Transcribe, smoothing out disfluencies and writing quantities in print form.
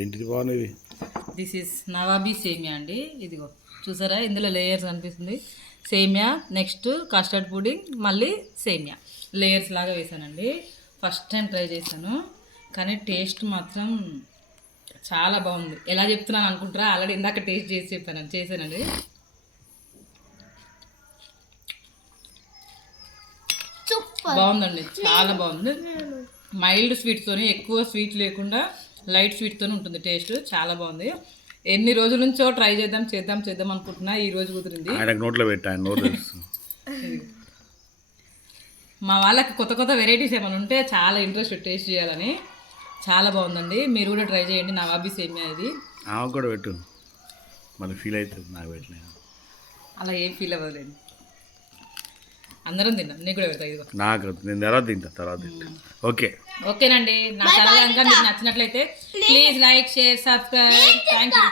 ఏంటిది బాగున్నది? This is nawabi సేమియా అండి. ఇదిగో చూసారా, ఇందులో లేయర్స్ అనిపిస్తుంది. సేమియా, నెక్స్ట్ కస్టర్డ్ పుడింగ్, మళ్ళీ సేమియా లేయర్స్ లాగా వేసానండి. ఫస్ట్ టైం ట్రై చేశాను, కానీ టేస్ట్ మాత్రం చాలా బాగుంది. ఎలా చెప్తున్నాను అనుకుంటారా? ఆల్రెడీ ఇందాక టేస్ట్ చేసి చేశానండి. బాగుందండి, చాలా బాగుంది. మైల్డ్ స్వీట్తోని, ఎక్కువ స్వీట్ లేకుండా లైట్ స్వీట్తో ఉంటుంది. టేస్ట్ చాలా బాగుంది. ఎన్ని రోజుల నుంచో ట్రై చేద్దాం అనుకుంటున్నా, ఈ రోజు కుదిరింది. నోట్లో పెట్టాను. మా వాళ్ళకి కొత్త కొత్త వెరైటీస్ ఏమైనా ఉంటే చాలా ఇంట్రెస్ట్ టేస్ట్ చేయాలని. చాలా బాగుందండి, మీరు కూడా ట్రై చేయండి. నవాబీ సేమియా ఇది. ఆమె కూడా పెట్టు, మళ్ళీ ఫీల్ అవుతుంది నాకు పెట్టిన. అలా ఏం ఫీల్ అవ్వలేదు, అందరం తిన్నాం. నీకు కూడా పెడతా, ఇదిగో. నాకు నేను తర్వాత తింటా. ఓకేనండి. నా ఛానల్ కనుక మీకు నచ్చినట్లయితే please like, share, subscribe. Thank you.